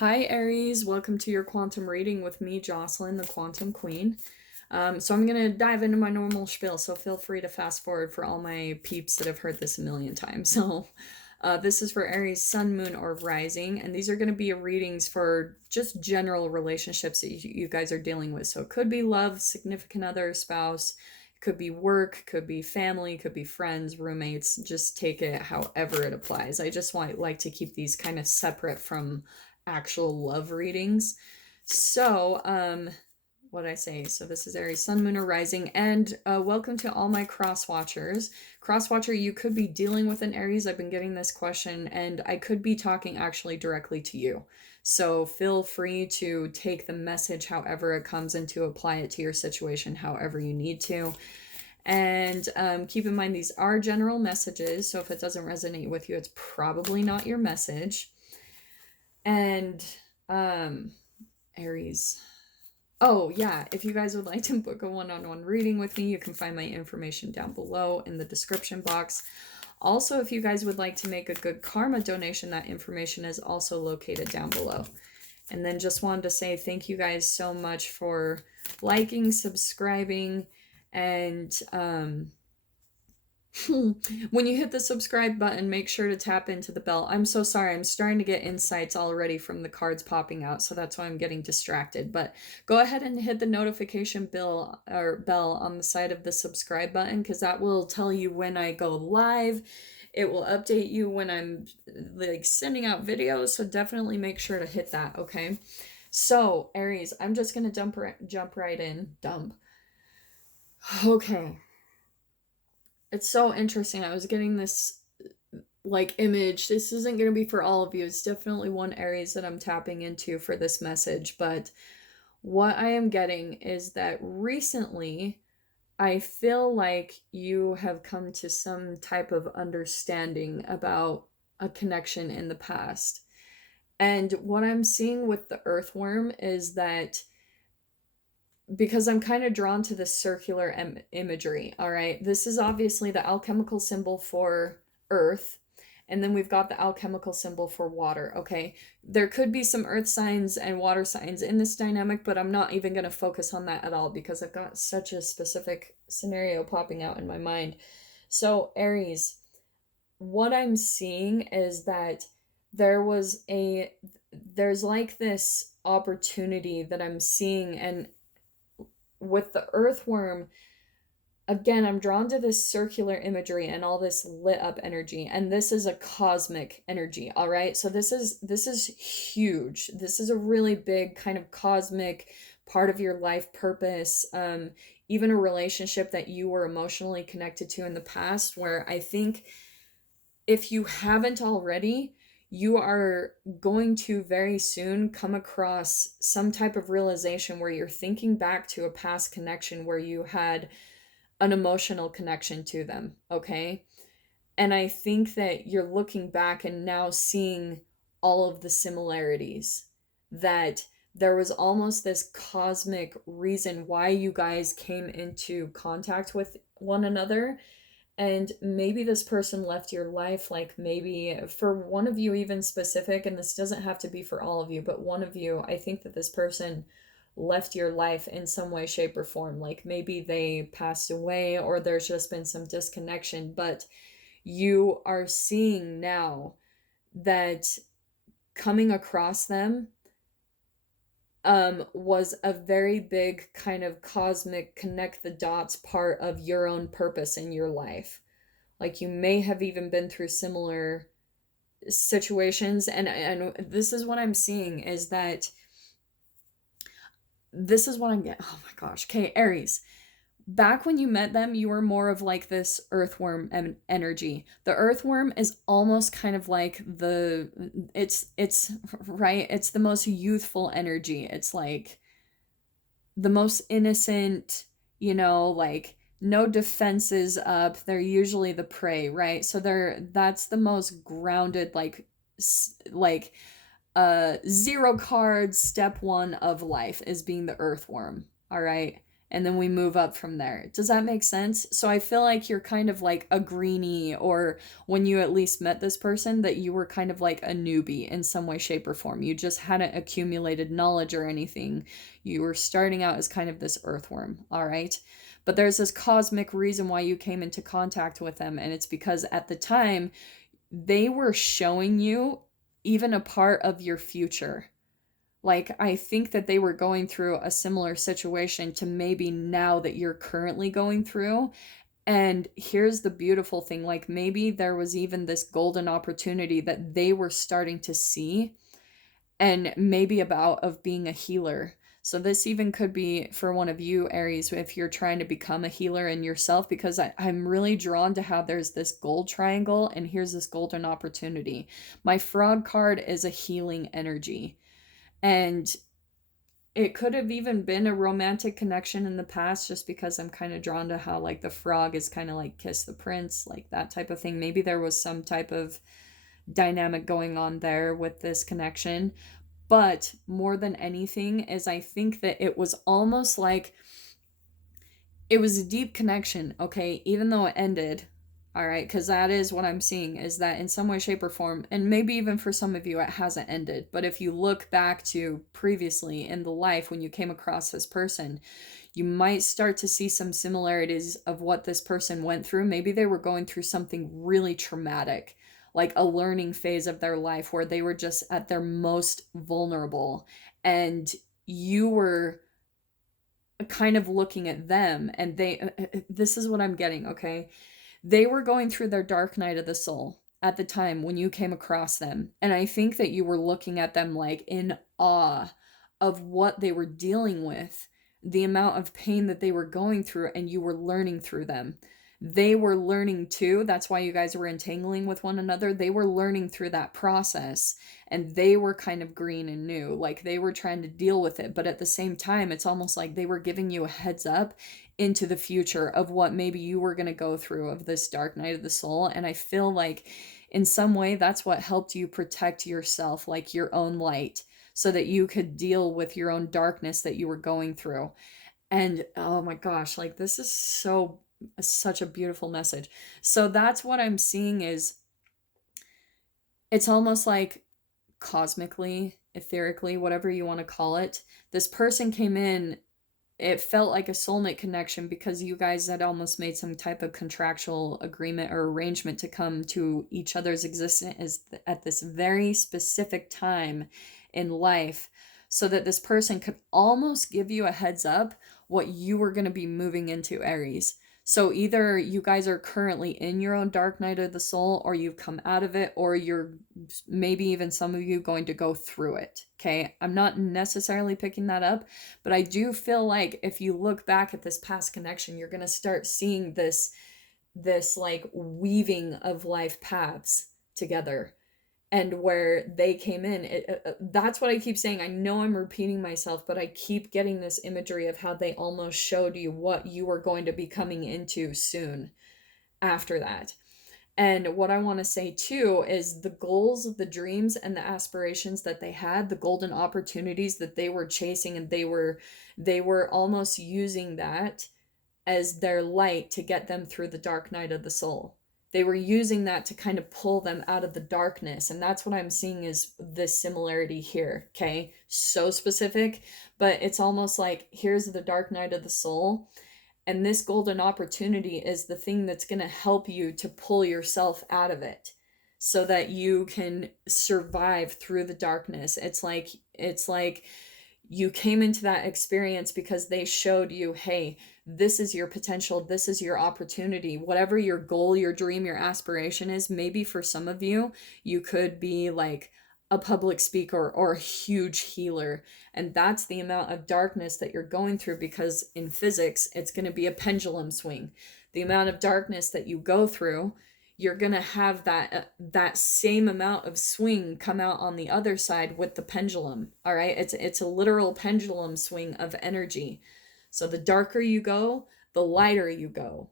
Hi, Aries. Welcome to your quantum reading with me, Jocelyn, the Quantum Queen. So I'm going to dive into my normal spiel, so feel free to fast forward for all my peeps that have heard this a million times. This is for Aries, Sun, Moon, or Rising, and these are going to be readings for just general relationships that you guys are dealing with. So it could be love, significant other, spouse, it could be work, could be family, could be friends, roommates. Just take it however it applies. I just like to keep these kind of separate from actual love readings. So, what did I say? So this is Aries, Sun, Moon, or Rising, and welcome to all my cross watchers. Cross watcher, you could be dealing with an Aries. I've been getting this question, and I could be talking actually directly to you. So feel free to take the message however it comes and to apply it to your situation however you need to. And keep in mind, these are general messages, so if it doesn't resonate with you, it's probably not your message. And Aries. Oh, yeah, if you guys would like to book a one-on-one reading with me, you can find my information down below in the description box. Also, if you guys would like to make a good karma donation, that information is also located down below. And then just wanted to say thank you guys so much for liking, subscribing, and when you hit the subscribe button, make sure to tap into the bell. I'm so sorry. I'm starting to get insights already from the cards popping out, so that's why I'm getting distracted. But go ahead and hit the notification bell on the side of the subscribe button, because that will tell you when I go live. It will update you when I'm like sending out videos, so definitely make sure to hit that, okay? So, Aries, I'm just going to jump right in. Okay. It's so interesting. I was getting this like image. This isn't going to be for all of you. It's definitely one Aries that I'm tapping into for this message. But what I am getting is that recently I feel like you have come to some type of understanding about a connection in the past. And what I'm seeing with the earthworm is that because I'm kind of drawn to this circular imagery, all right? This is obviously the alchemical symbol for earth, and then we've got the alchemical symbol for water, okay? There could be some earth signs and water signs in this dynamic, but I'm not even going to focus on that at all because I've got such a specific scenario popping out in my mind. So, Aries, what I'm seeing is that there's like this opportunity that I'm seeing, and with the earthworm, again, I'm drawn to this circular imagery and all this lit up energy, and this is a cosmic energy, all right? So this is huge. This is a really big kind of cosmic part of your life purpose, even a relationship that you were emotionally connected to in the past, where I think if you haven't already, you are going to very soon come across some type of realization where you're thinking back to a past connection where you had an emotional connection to them, okay? And I think that you're looking back and now seeing all of the similarities, that there was almost this cosmic reason why you guys came into contact with one another. And maybe this person left your life, like maybe for one of you even specific, and this doesn't have to be for all of you, but one of you, I think that this person left your life in some way, shape, or form. Like maybe they passed away or there's just been some disconnection, but you are seeing now that coming across them was a very big kind of cosmic connect the dots part of your own purpose in your life. Like you may have even been through similar situations, and this is what I'm seeing is that this is what I'm getting. Oh my gosh. Okay, Aries. Back when you met them, you were more of like this earthworm energy. The earthworm is almost kind of like it's right, it's the most youthful energy. It's like the most innocent, like no defenses up. They're usually the prey, right? So that's the most grounded, like zero cards, step one of life is being the earthworm, all right? and then we move up from there. Does that make sense? So I feel like you're kind of like a greenie, or when you at least met this person, that you were kind of like a newbie in some way, shape, or form. You just hadn't accumulated knowledge or anything. You were starting out as kind of this earthworm, all right? But there's this cosmic reason why you came into contact with them, and it's because at the time, they were showing you even a part of your future. Like, I think that they were going through a similar situation to maybe now that you're currently going through. And here's the beautiful thing, like, maybe there was even this golden opportunity that they were starting to see, and maybe about of being a healer. So this even could be for one of you, Aries, if you're trying to become a healer in yourself, because I'm really drawn to how there's this gold triangle and here's this golden opportunity. My frog card is a healing energy. And it could have even been a romantic connection in the past, just because I'm kind of drawn to how like the frog is kind of like Kiss the Prince, like that type of thing. Maybe there was some type of dynamic going on there with this connection. But more than anything is, I think that it was almost like it was a deep connection, okay, even though it ended. All right, because that is what I'm seeing, is that in some way, shape, or form, and maybe even for some of you, it hasn't ended. But if you look back to previously in the life when you came across this person, you might start to see some similarities of what this person went through. Maybe they were going through something really traumatic, like a learning phase of their life where they were just at their most vulnerable. And you were kind of looking at them, and this is what I'm getting, okay? They were going through their dark night of the soul at the time when you came across them. And I think that you were looking at them like in awe of what they were dealing with, the amount of pain that they were going through, and you were learning through them. They were learning too. That's why you guys were entangling with one another. They were learning through that process, and they were kind of green and new. Like, they were trying to deal with it. But at the same time, it's almost like they were giving you a heads up into the future of what maybe you were going to go through of this dark night of the soul. And I feel like in some way that's what helped you protect yourself, like your own light, so that you could deal with your own darkness that you were going through. And oh my gosh, like, this is such a beautiful message. So that's what I'm seeing, is it's almost like cosmically, etherically, whatever you want to call it, this person came in. It felt like a soulmate connection because you guys had almost made some type of contractual agreement or arrangement to come to each other's existence at this very specific time in life, so that this person could almost give you a heads up what you were going to be moving into, Aries. So either you guys are currently in your own dark night of the soul, or you've come out of it, or you're maybe even some of you going to go through it. Okay. I'm not necessarily picking that up, but I do feel like if you look back at this past connection, you're going to start seeing this like weaving of life paths together. And where they came in, that's what I keep saying. I know I'm repeating myself, but I keep getting this imagery of how they almost showed you what you were going to be coming into soon after that. And what I want to say too is the goals, the dreams, and the aspirations that they had, the golden opportunities that they were chasing, and they were almost using that as their light to get them through the dark night of the soul. They were using that to kind of pull them out of the darkness. And that's what I'm seeing is this similarity here. Okay. So specific, but it's almost like here's the dark night of the soul. And this golden opportunity is the thing that's going to help you to pull yourself out of it so that you can survive through the darkness. It's like you came into that experience because they showed you, hey, this is your potential, this is your opportunity. Whatever your goal, your dream, your aspiration is, maybe for some of you, you could be like a public speaker or a huge healer. And that's the amount of darkness that you're going through, because in physics, it's going to be a pendulum swing. The amount of darkness that you go through, you're going to have that same amount of swing come out on the other side with the pendulum. All right. It's a literal pendulum swing of energy. So the darker you go, the lighter you go.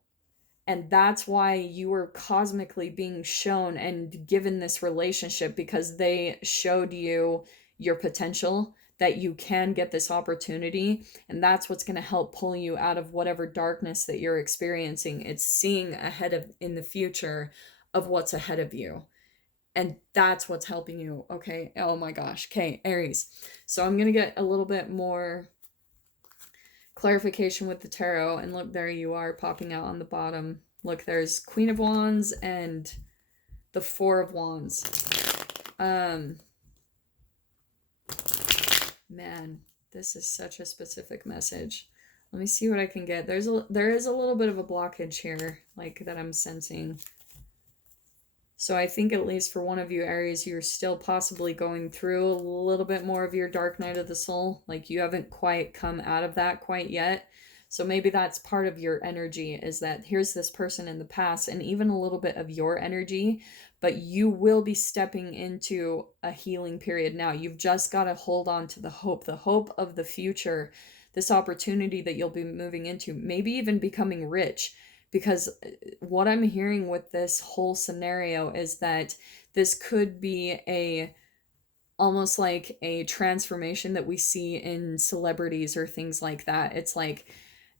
And that's why you were cosmically being shown and given this relationship, because they showed you your potential. that you can get this opportunity, and that's what's going to help pull you out of whatever darkness that you're experiencing. It's seeing ahead of in the future of what's ahead of you, and that's what's helping you. Okay, oh my gosh. Okay, Aries, so I'm going to get a little bit more clarification with the tarot, and look, there you are popping out on the bottom. Look, there's Queen of Wands and the Four of Wands. Man, this is such a specific message. Let me see what I can get. There is a little bit of a blockage here, like, that I'm sensing. So I think at least for one of you, Aries, you're still possibly going through a little bit more of your dark night of the soul. Like, you haven't quite come out of that quite yet. So maybe that's part of your energy, is that here's this person in the past, and even a little bit of your energy, but you will be stepping into a healing period now. You've just got to hold on to the hope of the future, this opportunity that you'll be moving into, maybe even becoming rich. Because what I'm hearing with this whole scenario is that this could be almost like a transformation that we see in celebrities or things like that. It's like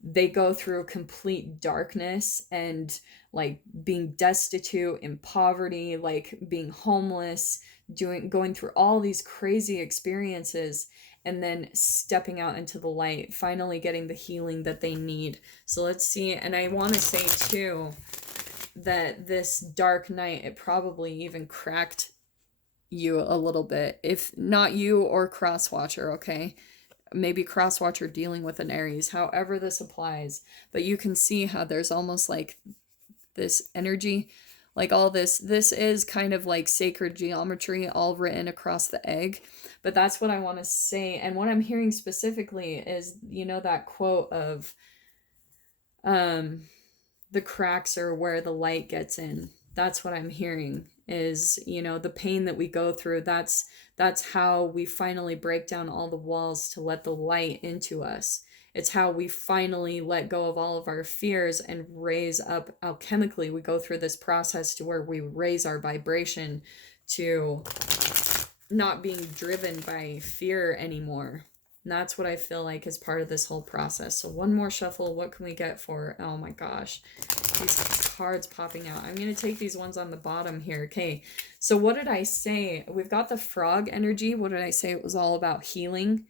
they go through complete darkness and like being destitute, in poverty, like being homeless, going through all these crazy experiences, and then stepping out into the light, finally getting the healing that they need. So let's see. And I want to say too that this dark night, it probably even cracked you a little bit, if not you or Crosswatcher. Okay, maybe Crosswatcher dealing with an Aries, however this applies. But you can see how there's almost like this energy, like all this is kind of like sacred geometry all written across the egg. But that's what I want to say. And what I'm hearing specifically is, you know, that quote of the cracks are where the light gets in. That's what I'm hearing, is, you know, the pain that we go through, that's how we finally break down all the walls to let the light into us. It's how we finally let go of all of our fears and raise up alchemically. We go through this process to where we raise our vibration to not being driven by fear anymore. And that's what I feel like is part of this whole process. So one more shuffle. What can we get for, oh my gosh, these cards popping out. I'm going to take these ones on the bottom here. Okay, so what did I say? We've got the frog energy. What did I say? It was all about healing.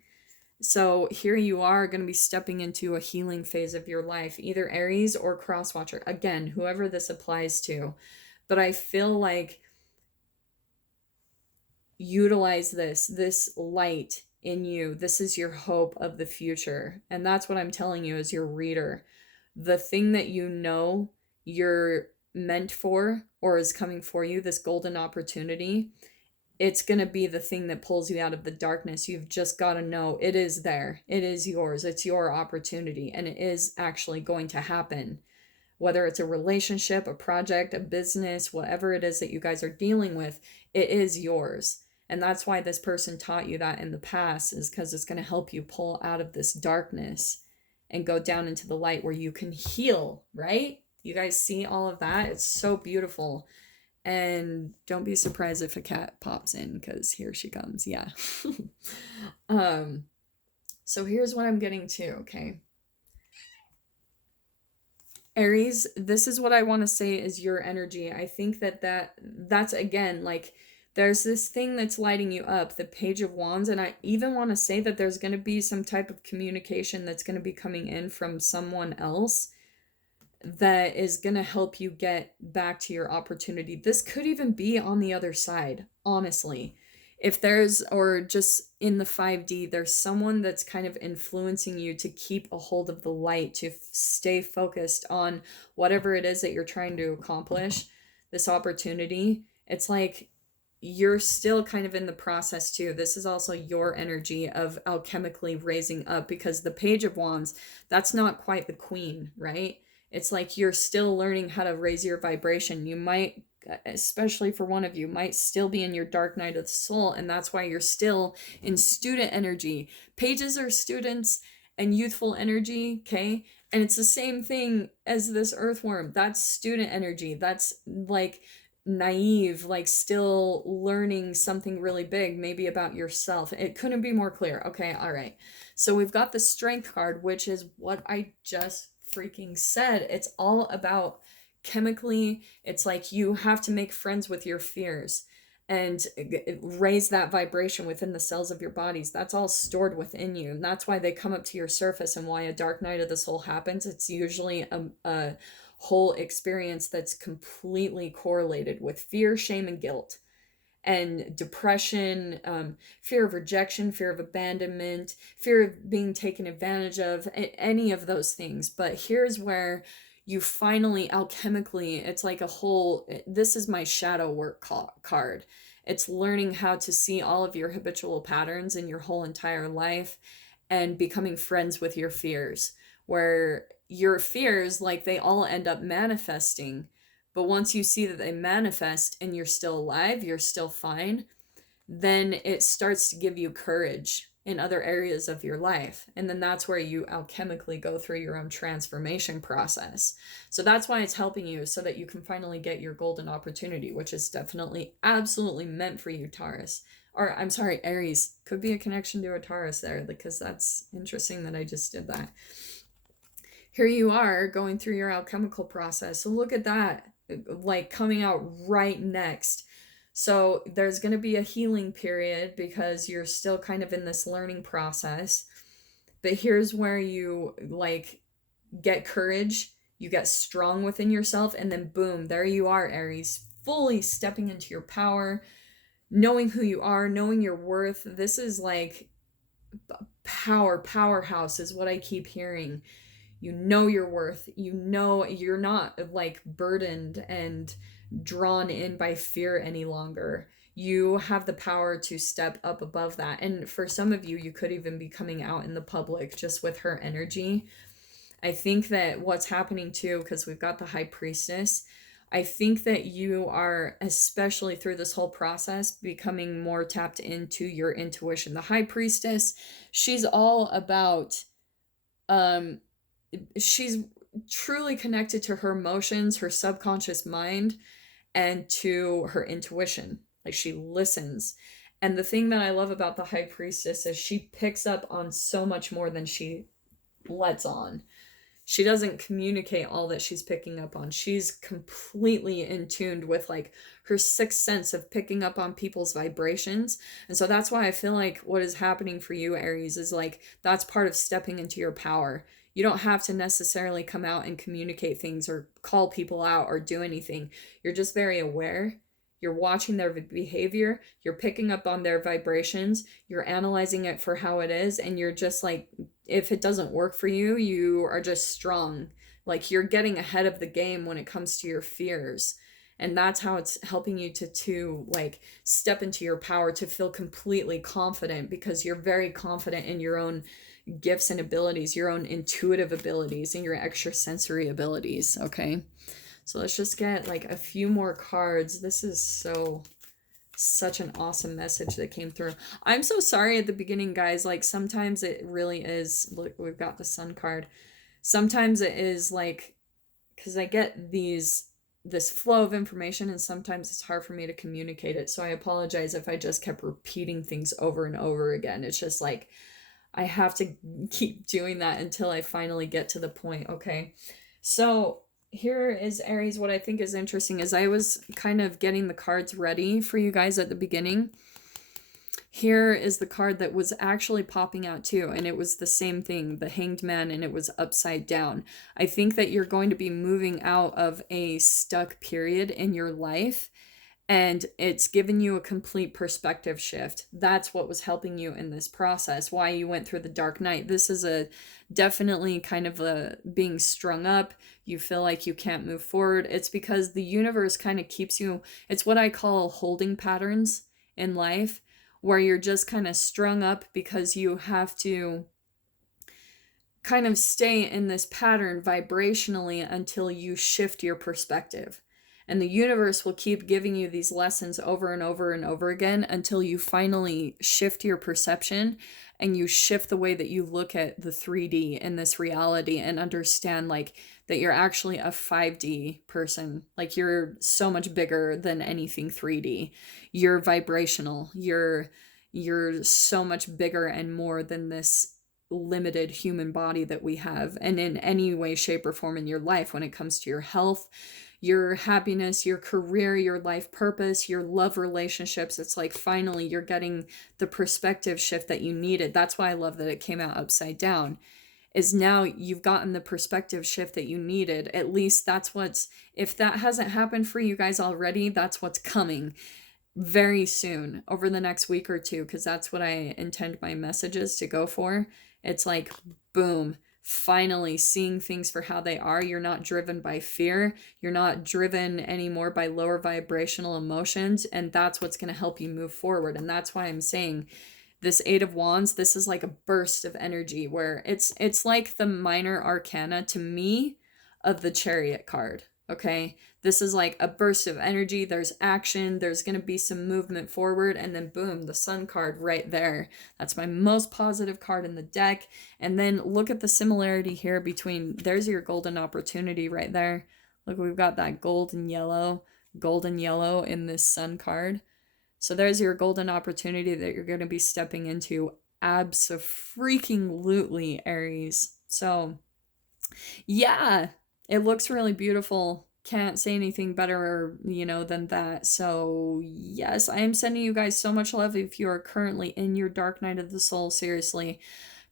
So here you are going to be stepping into a healing phase of your life, either Aries or Crosswatcher. Again, whoever this applies to. But I feel like utilize this light in you. This is your hope of the future. And that's what I'm telling you as your reader. The thing that you know you're meant for or is coming for you, this golden opportunity, it's going to be the thing that pulls you out of the darkness. You've just got to know it is there. It is yours. It's your opportunity, and it is actually going to happen. Whether it's a relationship, a project, a business, whatever it is that you guys are dealing with, it is yours. And that's why this person taught you that in the past, is because it's going to help you pull out of this darkness and go down into the light where you can heal, right? You guys see all of that? It's so beautiful. And don't be surprised if a cat pops in, because here she comes. Yeah. So here's what I'm getting to, okay? Aries, this is what I want to say is your energy. I think that's again, like, there's this thing that's lighting you up, the Page of Wands, and I even want to say that there's going to be some type of communication that's going to be coming in from someone else that is going to help you get back to your opportunity. This could even be on the other side, honestly. If there's, or just in the 5D, there's someone that's kind of influencing you to keep a hold of the light, to stay focused on whatever it is that you're trying to accomplish, this opportunity. It's like you're still kind of in the process too. This is also your energy of alchemically raising up, because the Page of Wands, that's not quite the queen, right? It's like you're still learning how to raise your vibration. You might, especially for one of you, might still be in your dark night of the soul, and that's why you're still in student energy. Pages are students and youthful energy, okay? And it's the same thing as this earthworm. That's student energy. That's like naive, like still learning something really big, maybe about yourself. It couldn't be more clear. Okay, all right. So we've got the strength card, which is what I just freaking said. It's all about chemically, it's like you have to make friends with your fears and raise that vibration within the cells of your bodies. That's all stored within you. And that's why they come up to your surface, and why a dark night of the soul happens. It's usually a whole experience that's completely correlated with fear, shame, and guilt, and depression, fear of rejection, fear of abandonment, fear of being taken advantage of, any of those things. But here's where you finally alchemically, it's like a whole, this is my shadow work card. It's learning how to see all of your habitual patterns in your whole entire life and becoming friends with your fears, where your fears, like, they all end up manifesting. But once you see that they manifest and you're still alive, you're still fine, then it starts to give you courage in other areas of your life. And then that's where you alchemically go through your own transformation process. So that's why it's helping you, so that you can finally get your golden opportunity, which is definitely, absolutely meant for you, Taurus. Or I'm sorry, Aries. Could be a connection to a Taurus there, because that's interesting that I just did that. Here you are going through your alchemical process. So look at that, like coming out right next. So there's going to be a healing period because you're still kind of in this learning process. But here's where you like get courage, you get strong within yourself, and then boom, there you are, Aries, fully stepping into your power, knowing who you are, knowing your worth. This is like powerhouse is what I keep hearing. You know your worth. You know you're not like burdened and drawn in by fear any longer. You have the power to step up above that. And for some of you, you could even be coming out in the public just with her energy. I think that what's happening too, because we've got the High Priestess, I think that you are, especially through this whole process, becoming more tapped into your intuition. The High Priestess, she's all about, she's truly connected to her emotions, her subconscious mind, and to her intuition. Like, she listens. And the thing that I love about the High Priestess is she picks up on so much more than she lets on. She doesn't communicate all that she's picking up on. She's completely in tune with like her sixth sense of picking up on people's vibrations. And so that's why I feel like what is happening for you, Aries, is like that's part of stepping into your power. You don't have to necessarily come out and communicate things or call people out or do anything. You're just very aware. You're watching their behavior. You're picking up on their vibrations. You're analyzing it for how it is. And you're just like, if it doesn't work for you, you are just strong. Like, you're getting ahead of the game when it comes to your fears. And that's how it's helping you to like step into your power, to feel completely confident, because you're very confident in your own gifts and abilities, your own intuitive abilities, and your extrasensory abilities. Okay. So let's just get like a few more cards. This is such an awesome message that came through. I'm so sorry at the beginning, guys. Like, sometimes it really is, look, we've got the Sun card. Sometimes it is like, because I get this flow of information, and sometimes it's hard for me to communicate it. So I apologize if I just kept repeating things over and over again. It's just like, I have to keep doing that until I finally get to the point. Okay. So here is, Aries, what I think is interesting is I was kind of getting the cards ready for you guys at the beginning. Here is the card that was actually popping out too, and it was the same thing, the Hanged Man, and it was upside down. I think that you're going to be moving out of a stuck period in your life, and it's given you a complete perspective shift. That's what was helping you in this process, why you went through the dark night. This is a definitely kind of a being strung up. You feel like you can't move forward. It's because the universe kind of keeps you, it's what I call holding patterns in life, where you're just kind of strung up because you have to kind of stay in this pattern vibrationally until you shift your perspective. And the universe will keep giving you these lessons over and over and over again until you finally shift your perception and you shift the way that you look at the 3D in this reality and understand, like, that you're actually a 5D person. Like you're so much bigger than anything 3D. You're vibrational. You're so much bigger and more than this limited human body that we have, and in any way, shape, or form in your life when it comes to your health, your happiness, your career, your life purpose, your love relationships. It's like finally you're getting the perspective shift that you needed. That's why I love that it came out upside down, is now you've gotten the perspective shift that you needed. At least that's what's, if that hasn't happened for you guys already, that's what's coming very soon over the next week or two, because that's what I intend my messages to go for. It's like, boom, finally seeing things for how they are. You're not driven by fear. You're not driven anymore by lower vibrational emotions. And that's what's going to help you move forward. And that's why I'm saying this Eight of Wands, this is like a burst of energy where it's like the minor arcana to me of the Chariot card. Okay, this is like a burst of energy. There's action, there's going to be some movement forward, and then boom, the Sun card right there. That's my most positive card in the deck. And then look at the similarity here between, there's your golden opportunity right there. Look, we've got that golden yellow in this Sun card. So there's your golden opportunity that you're going to be stepping into. Abso-freaking-lutely, Aries. So yeah, it looks really beautiful. Can't say anything better, than that. So yes, I am sending you guys so much love. If you are currently in your dark night of the soul, seriously,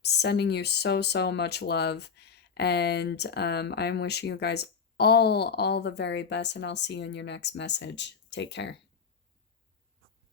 sending you so much love. And I'm wishing you guys all the very best, and I'll see you in your next message. Take care.